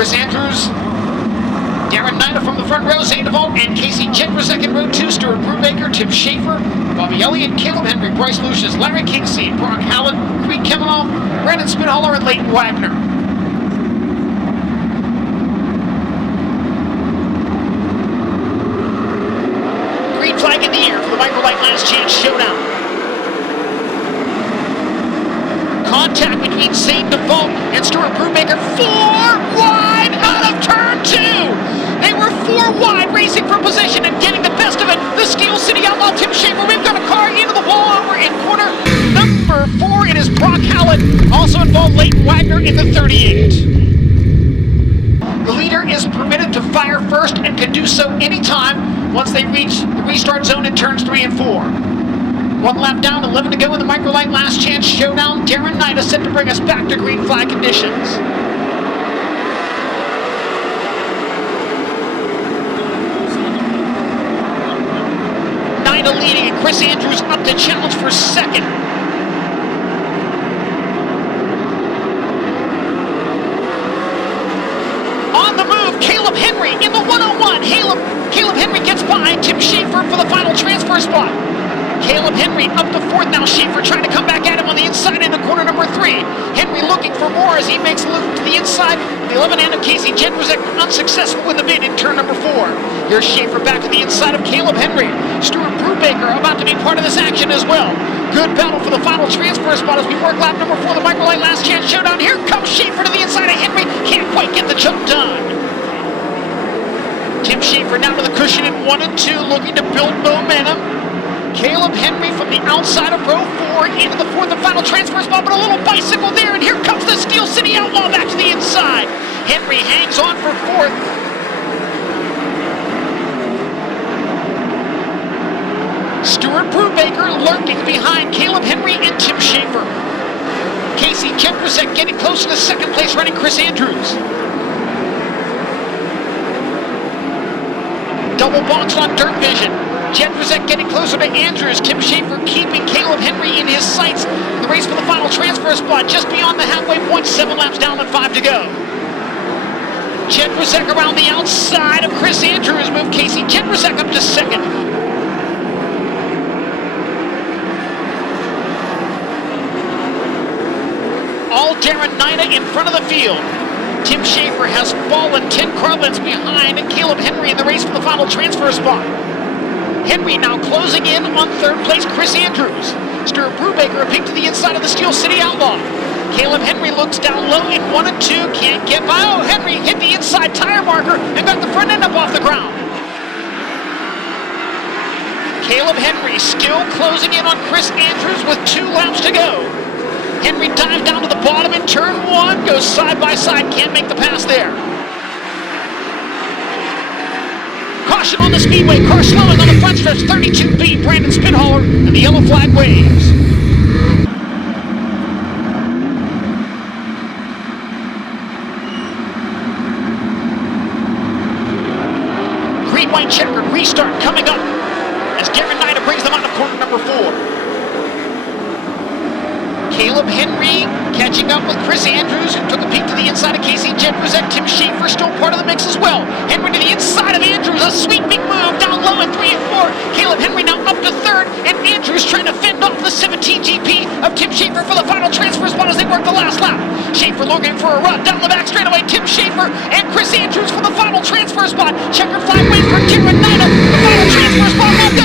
Chris Andrews, Darren Nida from the front row, Zane DeVault, and Casey Jedrzejczyk in row 2, Stuart Brubaker, Tim Schaefer, Bobby Elliott, Caleb Henry, Bryce Lucius, Larry Kingseed, Brock Hallett, Creed Kemenoff, Brandon Spinhaller, and Leighton Wagner. Green flag in the air for the Microlight Last Chance Showdown. Contact between Zane DeVault and Stuart Brubaker. 4 wide out of turn 2. They were 4 wide, racing for position and getting the best of it. The Steel City Outlaw Tim Schaefer. We've got a car into the wall over in corner number 4. It is Brock Hallett. Also involved Leighton Wagner in the 38. The leader is permitted to fire first and can do so anytime once they reach the restart zone in turns 3 and 4. 1 lap down, 11 to go in the Microlight Last Chance Showdown. Darren Nida set to bring us back to green flag conditions. Nida leading and Chris Andrews up to challenge for second. On the move, Caleb Henry in the 101. Caleb Henry gets by Tim Schaefer for the final transfer spot. Caleb Henry up to 4th now. Schaefer trying to come back at him on the inside into corner number 3. Henry looking for more as he makes a loop to the inside. The 11 and of Casey Jedrzejczyk unsuccessful in the mid in turn number 4. Here's Schaefer back to the inside of Caleb Henry. Stuart Brubaker about to be part of this action as well. Good battle for the final transfer spot as we work lap number 4, the Microlight Last Chance Showdown. Here comes Schaefer to the inside of Henry. Can't quite get the jump done. Tim Schaefer now to the cushion in 1 and 2, looking to build momentum. Caleb Henry from the outside of row 4 into the 4th and final transfer spot, but a little bicycle there, and here comes the Steel City Outlaw back to the inside. Henry hangs on for 4th. Stuart Brubaker lurking behind Caleb Henry and Tim Schaefer. Casey Jedrzejczyk getting close to the 2nd place running Chris Andrews. Double box on Dirt Vision. Jedrzejczyk getting closer to Andrews. Tim Schaefer keeping Caleb Henry in his sights. The race for the final transfer spot just beyond the halfway point. 7 laps down and 5 to go. Jedrzejczyk around the outside of Chris Andrews. Moved Casey Jedrzejczyk up to 2nd. All Darren Nida in front of the field. Tim Schaefer has fallen 10 car lengths behind Caleb Henry in the race for the final transfer spot. Henry now closing in on 3rd place, Chris Andrews. Stuart Brubaker a peek to the inside of the Steel City Outlaw. Caleb Henry looks down low in 1 and 2, can't get by. Oh, Henry hit the inside tire marker and got the front end up off the ground. Caleb Henry still closing in on Chris Andrews with 2 laps to go. Henry dived down to the bottom in turn 1, goes side by side, can't make the pass there. Caution on the speedway, car slowing on the front stretch, 32B, Brandon Spinhaller, and the yellow flag waves. Green, white, checkered, restart coming up as Darren Nida brings them out of corner number 4. Caleb Henry catching up with Chris Andrews, who took a peek to the inside of Casey Jedrzejczyk. Tim Schaefer still part of the mix as well. Henry to the inside of Andrews, a sweeping move down low in 3 and 4. Caleb Henry now up to 3rd, and Andrews trying to fend off the 17 GP of Tim Schaefer for the final transfer spot as they work the last lap. Schaefer looking for a run down the back straightaway. Tim Schaefer and Chris Andrews for the final transfer spot. Checkered flag wave for Darren Nida. The final transfer spot.